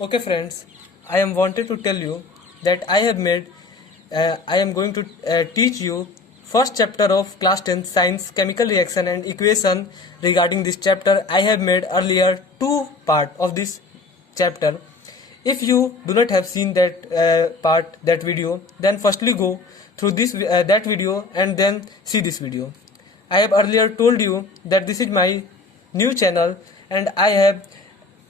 Okay, friends, I am wanted to tell you that I am going to teach you first chapter of class 10 science chemical reaction and equation. Regarding this chapter, I have made earlier two part of this chapter. If you do not have seen that video, then firstly go through that video and then see this video. I have earlier told you that this is my new channel and I have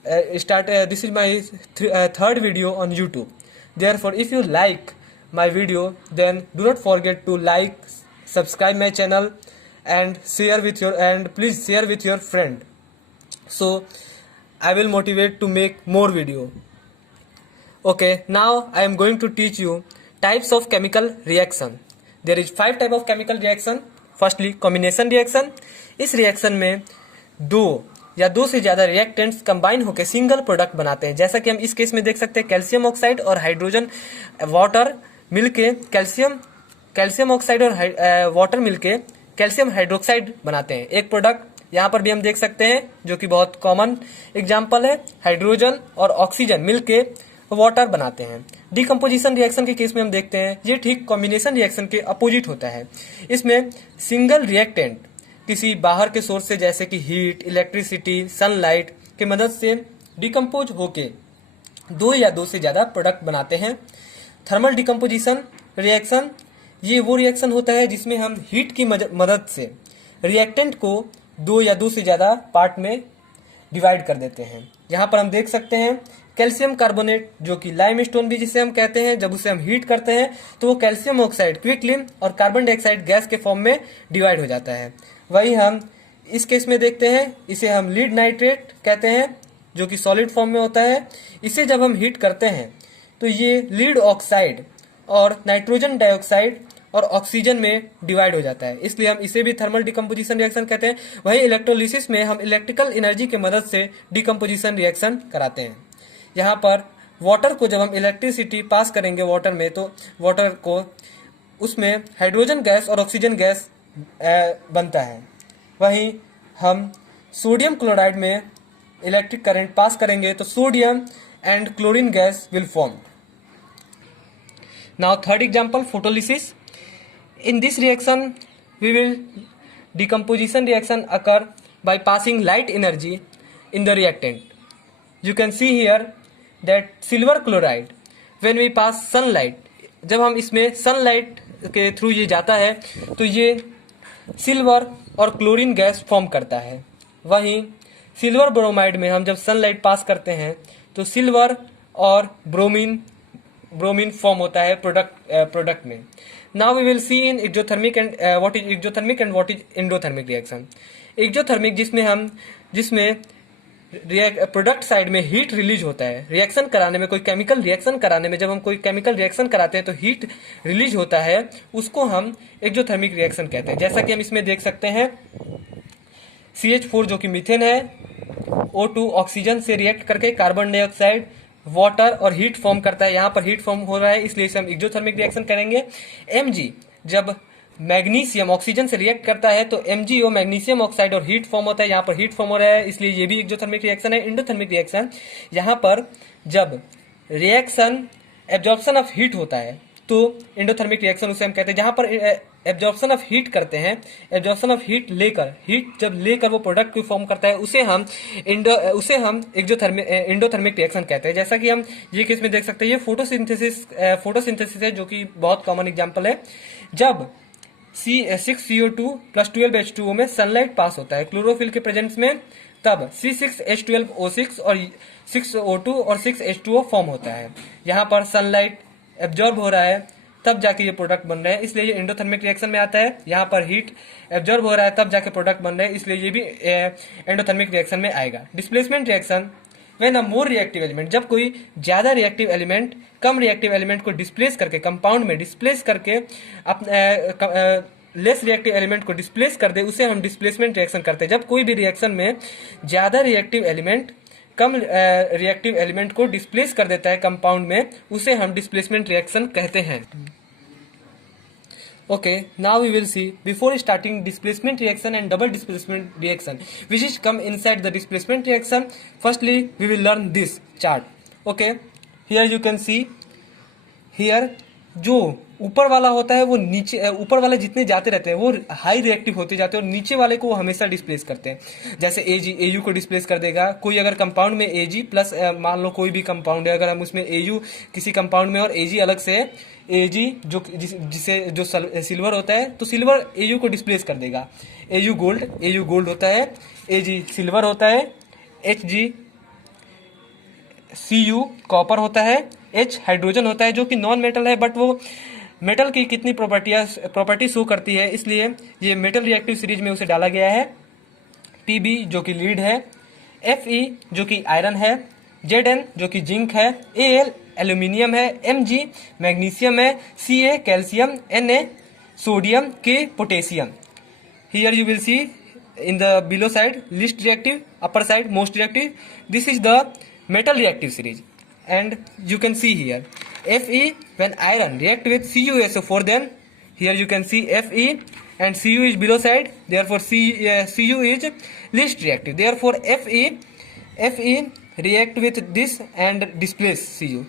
this is my third video on YouTube. Therefore, if you like my video, then do not forget to like, subscribe my channel, and please share with your friend. So I will motivate to make more video. Okay, now I am going to teach you types of chemical reaction. There is 5 type of chemical reaction. Firstly, combination reaction. इस reaction में दो से ज्यादा reactants combine होकर single product बनाते हैं। जैसा कि हम इस केस में देख सकते हैं, कैल्शियम ऑक्साइड और हाइड्रोजन वाटर मिलके कैल्शियम ऑक्साइड और वाटर मिलके कैल्शियम हाइड्रोक्साइड बनाते हैं। एक प्रोडक्ट यहाँ पर भी हम देख सकते हैं जो कि बहुत कॉमन एग्जाम्पल है, हाइड्रोजन और ऑक्सीजन मिलके वाटर बनाते हैं। डिकम्पोजिशन रिएक्शन के केस में हम देखते हैं ये ठीक कॉम्बिनेशन रिएक्शन के अपोजिट होता है। इसमें सिंगल रिएक्टेंट किसी बाहर के सोर्स से जैसे कि हीट, इलेक्ट्रिसिटी, सनलाइट की मदद से डिकम्पोज होके दो या दो से ज्यादा प्रोडक्ट बनाते हैं। थर्मल डिकम्पोजिशन रिएक्शन ये वो रिएक्शन होता है जिसमें हम हीट की मदद से रिएक्टेंट को दो या दो से ज्यादा पार्ट में डिवाइड कर देते हैं। यहाँ पर हम देख सकते हैं कैल्शियम कार्बोनेट जो कि लाइमस्टोन भी जिसे हम कहते हैं, जब उसे हम हीट करते हैं तो वो कैल्शियम ऑक्साइड क्विकली और कार्बन डाइऑक्साइड गैस के फॉर्म में डिवाइड हो जाता है। वही हम इस केस में देखते हैं, इसे हम लीड नाइट्रेट कहते हैं जो कि सॉलिड फॉर्म में होता है। इसे जब हम हीट करते हैं तो ये लीड ऑक्साइड और नाइट्रोजन डाइऑक्साइड और ऑक्सीजन में डिवाइड हो जाता है, इसलिए हम इसे भी थर्मल डिकम्पोजिशन रिएक्शन कहते हैं। वहीं इलेक्ट्रोलिसिस में हम इलेक्ट्रिकल एनर्जी की मदद से डिकम्पोजिशन रिएक्शन कराते हैं। यहाँ पर वाटर को जब हम इलेक्ट्रिसिटी पास करेंगे वाटर में तो वाटर को उसमें हाइड्रोजन गैस और ऑक्सीजन गैस बनता है। वहीं हम सोडियम क्लोराइड में इलेक्ट्रिक करंट पास करेंगे तो sodium and chlorine gas will form. Now third example, photolysis. In this reaction we will decomposition reaction occur by passing light energy in the reactant. You can see here that silver chloride when we pass sunlight, जब हम इसमें sunlight के through ये जाता है तो ये silver और क्लोरीन गैस फॉर्म करता है। वहीं सिल्वर ब्रोमाइड में हम जब सनलाइट पास करते हैं तो सिल्वर और ब्रोमीन फॉर्म होता है प्रोडक्ट में। Now we will see in exothermic and what is exothermic and what is endothermic reaction. Exothermic जिसमें प्रोडक्ट साइड में हीट रिलीज होता है। रिएक्शन कराने में, कोई केमिकल रिएक्शन कराने में, जब हम कोई केमिकल रिएक्शन कराते हैं तो हीट रिलीज होता है, उसको हम एक्सोथर्मिक रिएक्शन कहते हैं। जैसा कि हम इसमें देख सकते हैं CH4 जो कि मीथेन है, O2 ऑक्सीजन से रिएक्ट करके कार्बन डाइऑक्साइड, वाटर और हीट फॉर्म करता है। यहाँ पर हीट फॉर्म हो रहा है इसलिए इसे हम एक्सोथर्मिक रिएक्शन करेंगे। Mg जब मैग्नीशियम ऑक्सीजन से रिएक्ट करता है तो MgO मैग्नीशियम ऑक्साइड और हीट फॉर्म होता है। यहाँ पर हीट फॉर्म हो रहा है इसलिए ये भी एक्सोथर्मिक रिएक्शन है। एंडोथर्मिक रिएक्शन, यहाँ पर जब रिएक्शन एब्जॉर्प्शन ऑफ हीट होता है तो एंडोथर्मिक रिएक्शन उसे हम कहते हैं। जहाँ पर एब्जॉर्प्शन ऑफ हीट करते हैं, एब्जॉर्प्शन ऑफ हीट जब लेकर वो प्रोडक्ट को फॉर्म करता है उसे हम एंडोथर्मिक रिएक्शन कहते हैं। जैसा कि हम ये केस में देख सकते हैं, ये फोटोसिंथेसिस है जो कि बहुत कॉमन एग्जांपल है। जब 6CO2 + 12H2O में सनलाइट पास होता है क्लोरोफिल के प्रेजेंस में, तब C6H12O6 और 6O2 और 6H2O फॉर्म होता है। यहाँ पर सनलाइट एब्जॉर्ब हो रहा है तब जाके ये प्रोडक्ट बन रहे हैं, इसलिए ये एंडोथर्मिक रिएक्शन में आता है। यहाँ पर हीट एब्जॉर्ब हो रहा है तब जाके प्रोडक्ट बन रहे हैं, इसलिए ये भी एंडोथर्मिक रिएक्शन में आएगा। Displacement reaction, when a more reactive element, जब कोई ज्यादा रिएक्टिव एलिमेंट कम रिएक्टिव एलिमेंट को डिस्प्लेस करके, कंपाउंड में डिस्प्लेस करके लेस रिएक्टिव एलिमेंट को डिस्प्लेस कर दे, उसे हम डिस्प्लेसमेंट रिएक्शन करते हैं। जब कोई भी रिएक्शन में ज्यादा रिएक्टिव एलिमेंट कम रिएक्टिव एलिमेंट को डिस्प्लेस कर देता है कंपाउंड में, उसे हम डिस्प्लेसमेंट रिएक्शन कहते हैं। Okay, now we will see, before starting displacement reaction and double displacement reaction, which is come inside the displacement reaction, firstly we will learn this chart. Okay, here you can see, here जो ऊपर वाला होता है वो नीचे, ऊपर वाले जितने जाते रहते हैं वो हाई रिएक्टिव होते जाते हैं और नीचे वाले को वो हमेशा डिस्प्लेस करते हैं। जैसे एजी एयू को डिस्प्लेस कर देगा। कोई अगर कंपाउंड में एजी प्लस मान लो कोई भी कंपाउंड है, अगर हम उसमें एयू किसी कंपाउंड में और एजी अलग से, एजी जो जिसे जो सिल्वर होता है तो सिल्वर एयू को डिस्प्लेस कर देगा। एयू गोल्ड होता है, एजी सिल्वर होता है, H G C U copper होता है, एच हाइड्रोजन होता है जो कि नॉन मेटल है बट वो मेटल की कितनी प्रॉपर्टी शो करती है, इसलिए ये मेटल रिएक्टिव सीरीज में उसे डाला गया है। पीबी जो कि लीड है, एफई जो कि आयरन है, जेडएन जो कि जिंक है, एएल एल्यूमिनियम है, एमजी मैग्नीशियम है, सीए कैल्शियम, एनए सोडियम, के potassium. Here you will see in the below side least reactive, upper side most reactive. This is the metal reactive series, and you can see here Fe when iron react with CuSO4, then here you can see Fe and Cu is below side, therefore Cu is least reactive. Therefore Fe react with this and displace Cu.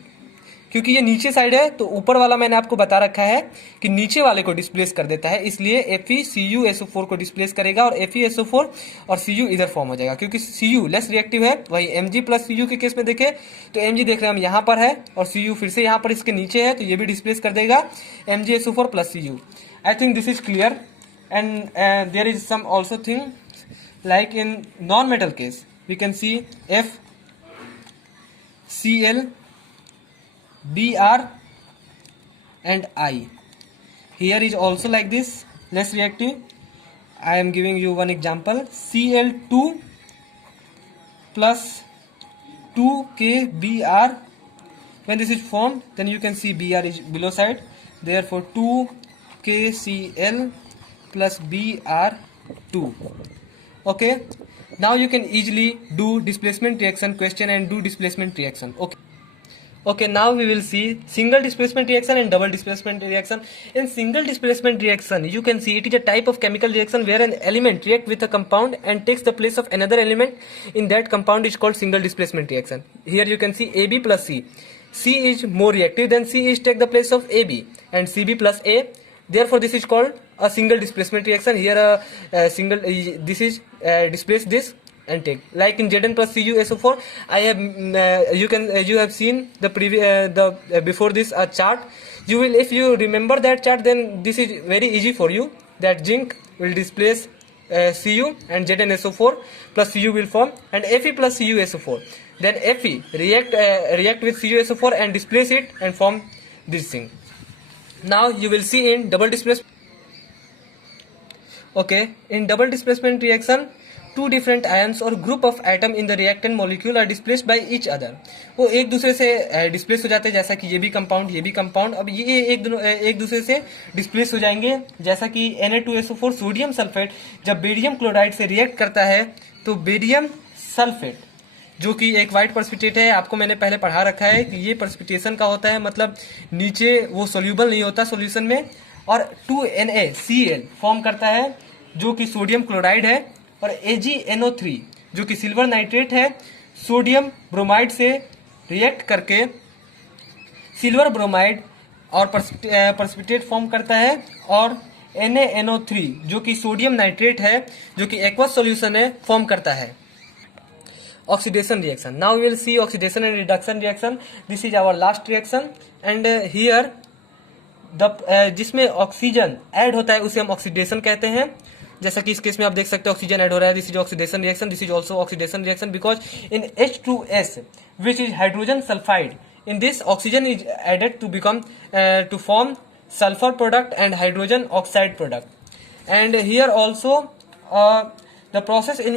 क्योंकि ये नीचे side है तो ऊपर वाला मैंने आपको बता रखा है कि नीचे वाले को डिस्प्लेस कर देता है, इसलिए FeCuSO4 को डिस्प्लेस करेगा और FeSO4 और Cu इधर फॉर्म हो जाएगा। क्योंकि Cu लेस रिएक्टिव है, वही Mg प्लस Cu के केस में देखें तो Mg देख रहे हैं हम यहाँ पर है और Cu फिर से यहाँ पर इसके नीचे है तो ये भी डिस्प्लेस कर देगा MgSO4 plus Cu। I think this is clear. And there is some also thing like in non metal case we can see FCl Br and I. Here is also like this, less reactive. I am giving you one example. Cl2 plus 2KBr. When this is formed, then you can see Br is below side. Therefore 2KCl plus Br2. Okay. Now you can easily do displacement reaction question and do displacement reaction. Okay, now we will see single displacement reaction and double displacement reaction. In single displacement reaction, you can see it is a type of chemical reaction where an element reacts with a compound and takes the place of another element in that compound is called single displacement reaction. Here you can see AB plus C. C is more reactive, then C is take the place of AB and CB plus A. Therefore, this is called a single displacement reaction. Here this is displace this and take, like in Zn plus CuSO4. I have you have seen the before this chart. You will, if you remember that chart, then this is very easy for you, that zinc will displace Cu and ZnSO4 plus Cu will form, and Fe plus CuSO4, then Fe react with CuSO4 and displace it and form this thing. Now you will see in double displacement. Okay, in double displacement reaction, two different ions or group of atom in the reactant molecule are displaced by each other. वो एक दूसरे से displace हो जाते हैं, जैसा कि ये भी कंपाउंड अब ये एक दूसरे से डिस्प्लेस हो जाएंगे। जैसा कि Na2SO4 सोडियम सल्फेट जब बेरियम क्लोराइड से रिएक्ट करता है तो बेरियम सल्फेट जो कि एक वाइट प्रेसिपिटेट है, आपको मैंने पहले पढ़ा रखा है कि ये प्रेसिपिटेशन का होता है, मतलब नीचे वो सोल्यूबल नहीं होता सोल्यूशन में, और 2NaCl फॉर्म करता है जो कि सोडियम क्लोराइड है, और AgNO3 जो कि सिल्वर नाइट्रेट है सोडियम ब्रोमाइड से रिएक्ट करके सिल्वर ब्रोमाइड और प्रेसिपिटेट फॉर्म करता है, और NaNO3 जो कि सोडियम नाइट्रेट है जो कि एक्वस सॉल्यूशन है फॉर्म करता है। Oxidation reaction, now we will see oxidation and reduction reaction. This is our last reaction and here जिसमें ऑक्सीजन ऐड होता है उसे हम ऑक्सीडेशन कहते हैं। जैसा कि इस केस में आप देख सकते हैं ऑक्सीजन ऐड हो रहा है, this is oxidation reaction, this is also oxidation reaction because in H2S which is hydrogen sulfide, in this oxygen is added to become to form sulfur product and hydrogen oxide product. And here also the process in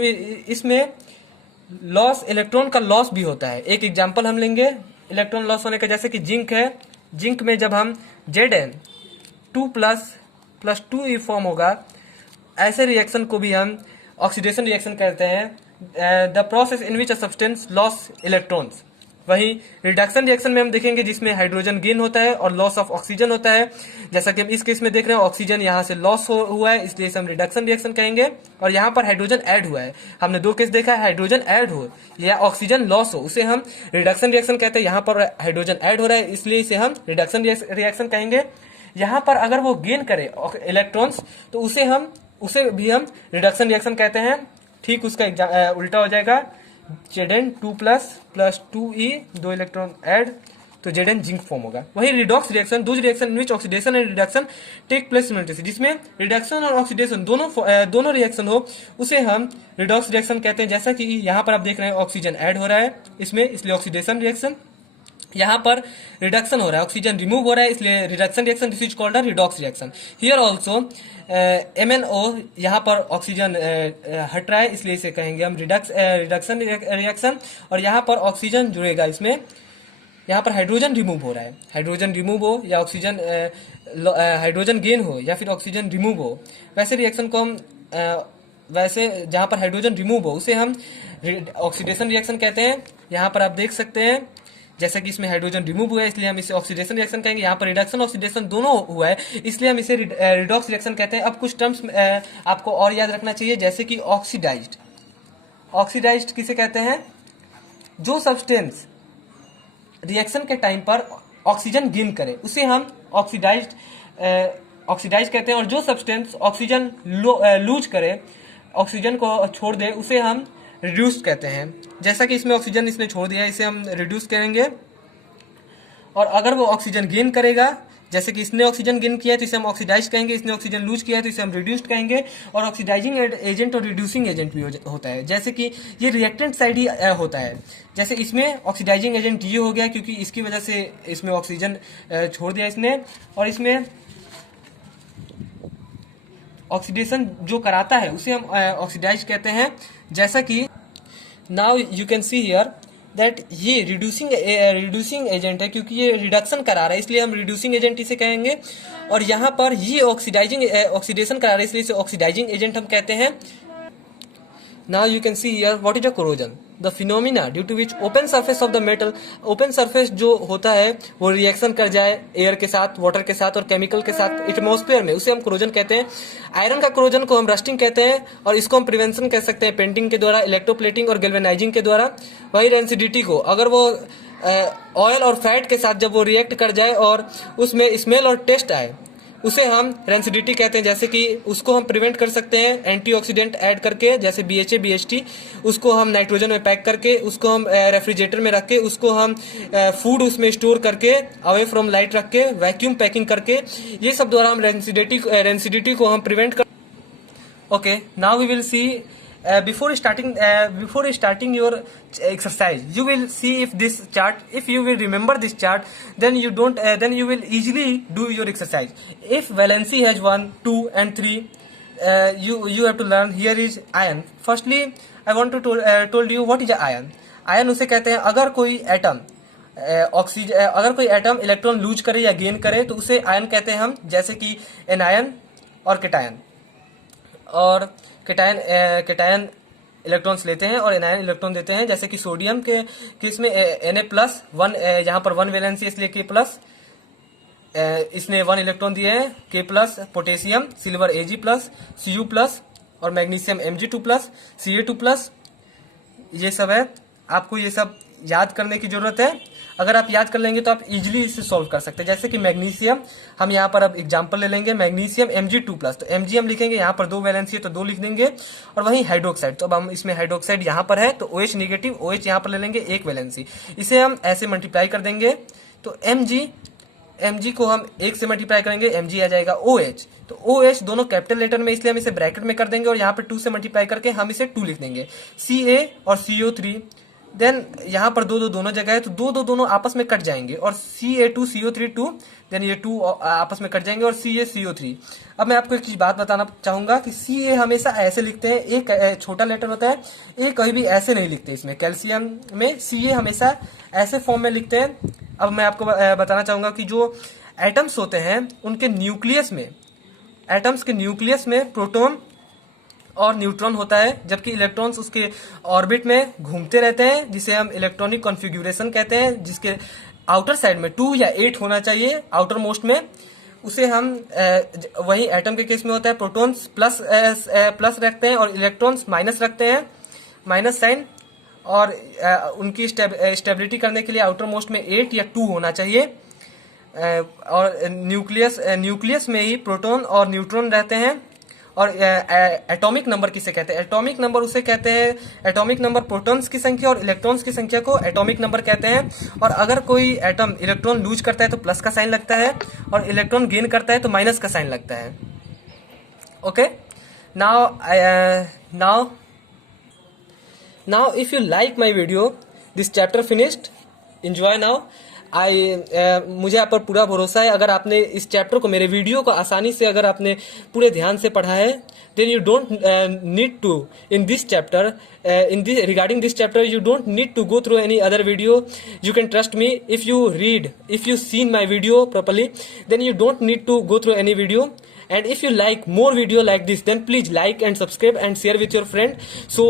इसमें loss electron का loss भी होता है। एक example हम लेंगे electron loss होने का, जैसे कि जिंक है, जिंक में जब हम Zn2++2 फॉर्म होगा, ऐसे रिएक्शन को भी हम ऑक्सीडेशन रिएक्शन कहते हैं। The process in which a substance loss electrons वहीं रिडक्शन रिएक्शन में हम देखेंगे जिसमें हाइड्रोजन गेन होता है और लॉस ऑफ ऑक्सीजन होता है। जैसा कि हम इस केस में देख रहे हैं, ऑक्सीजन यहाँ से लॉस हुआ है, इसलिए इसे हम रिडक्शन रिएक्शन कहेंगे। और यहाँ पर हाइड्रोजन ऐड हुआ है, हमने दो केस देखा है, हाइड्रोजन ऐड हो या ऑक्सीजन लॉस हो, उसे हम रिडक्शन रिएक्शन कहते हैं। यहाँ पर हाइड्रोजन ऐड हो रहा है, इसलिए इसे हम रिडक्शन रिएक्शन कहेंगे। यहाँ पर अगर वो गेन करे इलेक्ट्रॉन्स तो उसे भी हम रिडक्शन रिएक्शन कहते हैं। ठीक उसका उल्टा हो जाएगा, Zn2 plus 2e, 2 electron add, तो Zn जिंक फॉर्म होगा। वही रिडॉक्स रिएक्शन, दूसरी reaction in which oxidation and reduction take place simultaneously, जिसमें रिडक्शन और ऑक्सीडेशन दोनों रिएक्शन हो, उसे हम रिडॉक्स रिएक्शन कहते हैं। जैसा कि यहाँ पर आप देख रहे हैं ऑक्सीजन ऐड हो रहा है इसमें, इसलिए ऑक्सीडेशन रिएक्शन। यहाँ पर रिडक्शन हो रहा है, ऑक्सीजन रिमूव हो रहा है, इसलिए reduction reaction, this is called a redox reaction. Here also MnO, यहाँ पर ऑक्सीजन हट रहा है, इसलिए इसे कहेंगे हम रिडक्शन रिएक्शन। और यहाँ पर ऑक्सीजन जुड़ेगा इसमें, यहाँ पर हाइड्रोजन रिमूव हो रहा है, हाइड्रोजन रिमूव हो या ऑक्सीजन हाइड्रोजन गेन हो या फिर ऑक्सीजन रिमूव हो, वैसे रिएक्शन को हम वैसे जहाँ पर हाइड्रोजन रिमूव हो उसे हम ऑक्सीडेशन रिएक्शन कहते हैं। यहाँ पर आप देख सकते हैं जैसा कि इसमें हाइड्रोजन रिमूव हुआ है, इसलिए हम इसे ऑक्सीडेशन रिएक्शन कहेंगे। यहाँ पर रिडक्शन ऑक्सीडेशन दोनों हुआ है, इसलिए हम इसे रिडॉक्स रिएक्शन कहते हैं। अब कुछ टर्म्स आपको और याद रखना चाहिए, जैसे कि ऑक्सीडाइज्ड। ऑक्सीडाइज्ड किसे कहते हैं? जो सब्सटेंस रिएक्शन के टाइम पर ऑक्सीजन गेन करे उसे हम ऑक्सीडाइज कहते हैं, और जो सब्सटेंस ऑक्सीजन लूज करे, ऑक्सीजन को छोड़ दे, उसे हम रिड्यूस्ड कहते हैं। जैसा कि इसमें ऑक्सीजन इसने छोड़ दिया, इसे हम रिड्यूस करेंगे। और अगर वो ऑक्सीजन गेन करेगा, जैसे कि इसने ऑक्सीजन गेन किया है तो इसे हम ऑक्सीडाइज कहेंगे, इसने ऑक्सीजन लूज किया है तो इसे हम रिड्यूस्ड कहेंगे। और ऑक्सीडाइजिंग एजेंट और रिड्यूसिंग एजेंट भी होता है, जैसे कि ये रिएक्टेंट साइड ही होता है। जैसे इसमें ऑक्सीडाइजिंग एजेंट ये हो गया क्योंकि इसकी वजह से इसमें ऑक्सीजन छोड़ दिया इसने, और इसमें ऑक्सीडेशन जो कराता है उसे हम ऑक्सीडाइज कहते हैं। जैसा कि now you can see here that ये रिड्यूसिंग एजेंट है, क्योंकि ये रिडक्शन करा रहा है इसलिए हम रिड्यूसिंग एजेंट इसे कहेंगे। और यहाँ पर ये ऑक्सीडेशन करा रहा है इसलिए इसे ऑक्सीडाइजिंग एजेंट हम कहते हैं। Now you can see here what is a corrosion, the phenomena due to which open surface of the metal, open surface जो होता है वो रिएक्शन कर जाए एयर के साथ, वाटर के साथ और केमिकल के साथ एटमॉस्फेयर में, उसे हम कोरोजन कहते हैं। आयरन का कोरोजन को हम रस्टिंग कहते हैं, और इसको हम प्रिवेंशन कह सकते हैं पेंटिंग के द्वारा, इलेक्ट्रोप्लेटिंग और गैल्वेनाइजिंग के द्वारा। वही रेंसिडिटी को, अगर वो ऑयल और फैट के साथ जब वो रिएक्ट कर जाए और उसमें स्मेल और टेस्ट आए, उसे हम रेंसिडिटी कहते हैं। जैसे कि उसको हम प्रिवेंट कर सकते हैं एंटीऑक्सीडेंट ऐड करके, जैसे BHA BHT, उसको हम नाइट्रोजन में पैक करके, उसको हम रेफ्रिजरेटर में रख के, उसको हम फूड उसमें स्टोर करके, अवे फ्रॉम लाइट रख के, वैक्यूम पैकिंग करके, ये सब द्वारा हम रेंसिडिटी को हम प्रिवेंट कर। Okay, now we will see before starting your exercise, you will see if this chart, if you will remember this chart, then you will easily do your exercise. If valency has 1, 2 and 3, you have to learn. Here is ion. Firstly I want to told you what is a ion. Ion उसे कहते हैं अगर कोई atom electron lose करे या gain करे तो उसे आयन कहते हैं हम, जैसे कि एनायन और केटायन। और केटायन इलेक्ट्रॉन्स लेते हैं और एनायन इलेक्ट्रॉन देते हैं, जैसे कि सोडियम के केस में Na+1, यहाँ पर 1 वैलेंसी इसलिए K+, इसने 1 इलेक्ट्रॉन दिए हैं, K+, potassium, silver Ag+, Cu+, और मैग्नीशियम Mg2+, Ca2+, ये सब है। आपको ये सब याद करने की जरूरत है, अगर आप याद कर लेंगे तो आप इजीली इसे सॉल्व कर सकते हैं। जैसे कि मैग्नीशियम, हम यहाँ पर अब एग्जांपल ले लेंगे, मैग्नीशियम Mg2+, तो Mg हम लिखेंगे, यहाँ पर 2 वैलेंसी है तो 2 लिख देंगे। और वहीं हाइड्रोक्साइड, तो अब हम इसमें हाइड्रोक्साइड यहाँ पर है तो OH निगेटिव, OH यहाँ पर ले लेंगे 1 वैलेंसी, इसे हम ऐसे मल्टीप्लाई कर देंगे तो Mg को हम 1 से मल्टीप्लाई करेंगे, Mg आ जाएगा OH, तो OH दोनों कैपिटल लेटर में, इसलिए हम इसे ब्रैकेट में कर देंगे और यहाँ पर 2 से मल्टीप्लाई करके हम इसे 2 लिख देंगे। Ca और CO3, देन यहाँ पर 2 दोनों जगह है तो 2 दोनों आपस में कट जाएंगे, और Ca2 CO3 2, देन ये 2 आपस में कट जाएंगे और Ca CO3। अब मैं आपको एक चीज बात बताना चाहूंगा कि Ca हमेशा ऐसे लिखते हैं, एक छोटा लेटर होता है, ए कहीं भी ऐसे नहीं लिखते। इसमें कैल्शियम में Ca हमेशा ऐसे फॉर्म में लिखते हैं। अब मैं आपको बताना चाहूंगा कि जो एटम्स होते हैं उनके न्यूक्लियस में, एटम्स के न्यूक्लियस में प्रोटॉन और न्यूट्रॉन होता है, जबकि इलेक्ट्रॉन्स उसके ऑर्बिट में घूमते रहते हैं, जिसे हम इलेक्ट्रॉनिक कॉन्फ़िगरेशन कहते हैं, जिसके आउटर साइड में 2 या 8 होना चाहिए आउटर मोस्ट में। उसे हम वही एटम के केस में होता है, प्रोटॉन्स प्लस रखते हैं और इलेक्ट्रॉन्स माइनस रखते हैं, माइनस साइन। और उनकी स्टेबिलिटी करने के लिए आउटर मोस्ट में 8 या 2 होना चाहिए। और न्यूक्लियस में ही प्रोटॉन और न्यूट्रॉन रहते हैं। और एटॉमिक नंबर किसे कहते हैं? एटॉमिक नंबर उसे कहते हैं, एटॉमिक नंबर प्रोटॉन्स की संख्या और इलेक्ट्रॉन्स की संख्या को एटॉमिक नंबर कहते हैं। और अगर कोई एटम इलेक्ट्रॉन लूज करता है तो प्लस का साइन लगता है, और इलेक्ट्रॉन गेन करता है तो माइनस का साइन लगता है। Okay, now if you like my video, this chapter finished, enjoy now. मुझे आप पर पूरा भरोसा है, अगर आपने इस चैप्टर को, मेरे वीडियो को आसानी से अगर आपने पूरे ध्यान से पढ़ा है, then you don't need to in this chapter regarding this chapter you don't need to go through any other video. You can trust me. If you seen my video properly, then you don't need to go through any video. And if you like more video like this, then please like and subscribe and share with your friend. So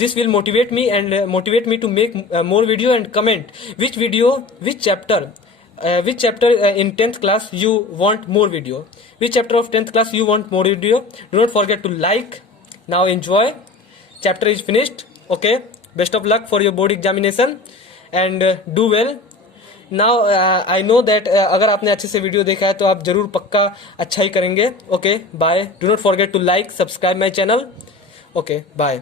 this will motivate me to make more video, and comment which chapter in 10th class you want more video, which chapter of 10th class you want more video. Do not forget to like. Now enjoy. Chapter is finished. Okay, best of luck for your board examination and do well. Now I know that अगर आपने अच्छे से video देखा है तो आप जरूर पक्का अच्छा ही करेंगे. Okay, bye. Do not forget to like, subscribe my channel. Okay, bye.